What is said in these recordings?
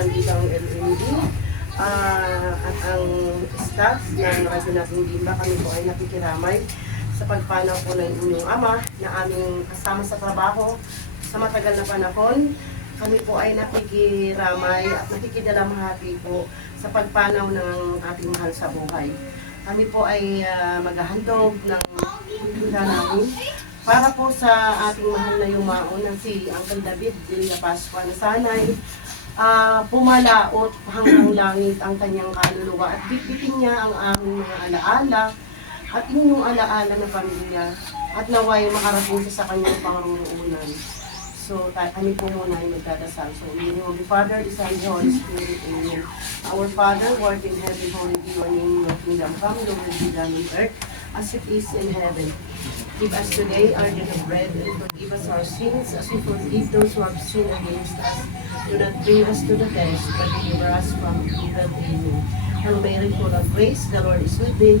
nandito ang LMD ah, at ang staff ng Radyo Gimba. Kami po ay nakikiramay sa pagpanaw po ng inyong ama na aming kasama sa trabaho sa matagal na panahon. Kami po ay nakikiramay at nakikidalamhati po sa pagpanaw ng ating mahal sa buhay. Kami po ay ah, maghahandog ng kultura namin para po sa ating mahal na yumaon na si Uncle David Villa Pascua na sanay ah, pumalaot hanggang langit ang kanyang kaluluwa at bitbitin niya ang aming mga alaala at inyong alaala na pamilya at naway makarating sa kanyang pangangulunan. So, kami po muna ay magdadasal. So, in the name Father, the Son, the Holy Spirit, Amen. Our Father, who art in heaven, holy be your name, your kingdom come, your will be done on earth as it is in heaven. Give us today our daily bread and forgive us our sins as we forgive those who have sinned against us. Do not bring us to the test, but deliver us from evil. Amen. Hail Mary, full of grace, the Lord is with thee.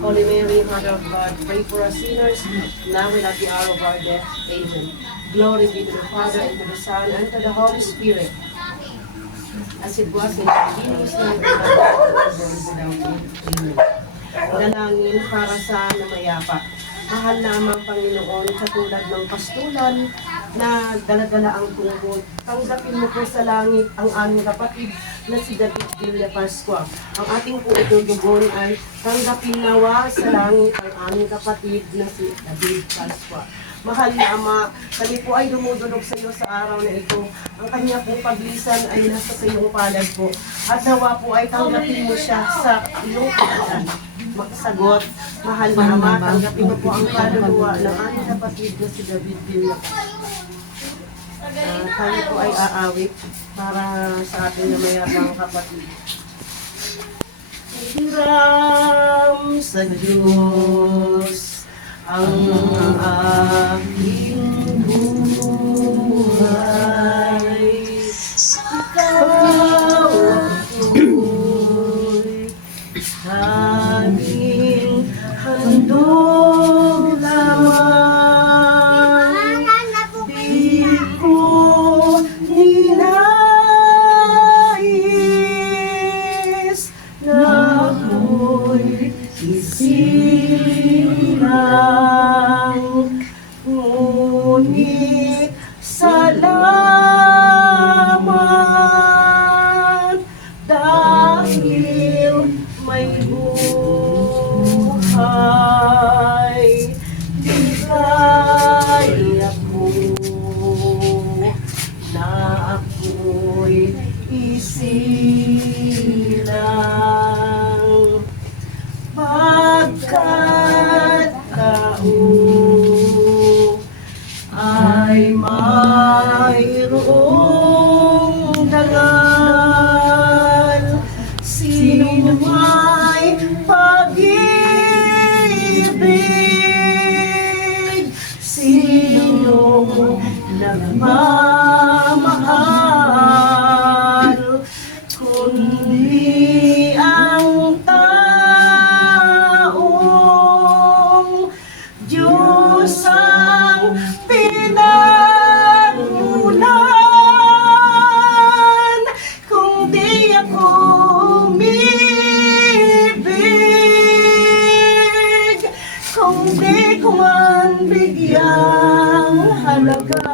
Holy Mary, Mother of God, pray for us sinners, now and at the hour of our death. Amen. Glory be to the Father, and to the Son, and to the Holy Spirit. As it was in the beginning, is now, and forever. Amen. Dalangin para sa namayapa. Mahal namang Panginoon, katulad ng pastulan na daladala ang tungkod. Tanggapin mo po sa langit ang aming kapatid na si David Villa Pascua. Ang ating po itutugon ay tanggapin nawa sa langit ang aming kapatid na si David Pascua. Mahal na Ama, kami po ay dumudulog sa iyo sa araw na ito. Ang kanya po paglisan ay nasa sa iyong palad po. At nawa po ay tanggapin mo siya sa iyong kapitan. Magsagot, mahal na Ama, tanggapin mo po ang kaluluwa ng aming kapatid na si David Villa. Uh, tayo po ay aawit para sa ating na mayabang kapatid. Hiram sa Diyos ang aking buhay. Ikaw ako'y aming handog Ngunit salamat dahil may buhay. Di kaya na ako'y isilang Diyos ang pinagmulan kung di ako umibig kung di ko man bigyang halaga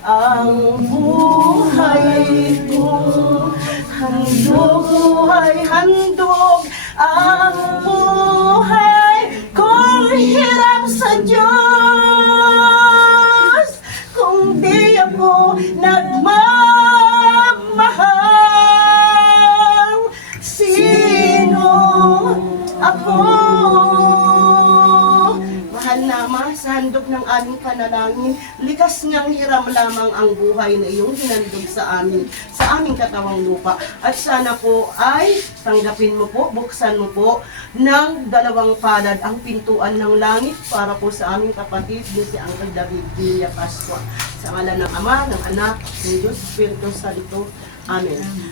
ang buhay kong handog buhay handog ang ako mahal na Ama, sa handog ng aming panalangin, likas niyang hiram lamang ang buhay na iyong hinandog sa amin, sa aming katawang lupa. At sana po ay tanggapin mo po, buksan mo po ng dalawang palad ang pintuan ng langit para po sa aming kapatid na si Uncle David Villa Pascua. Sa ngalan ng Ama, ng Anak, ng Diyos, Espiritu Santo. Amen.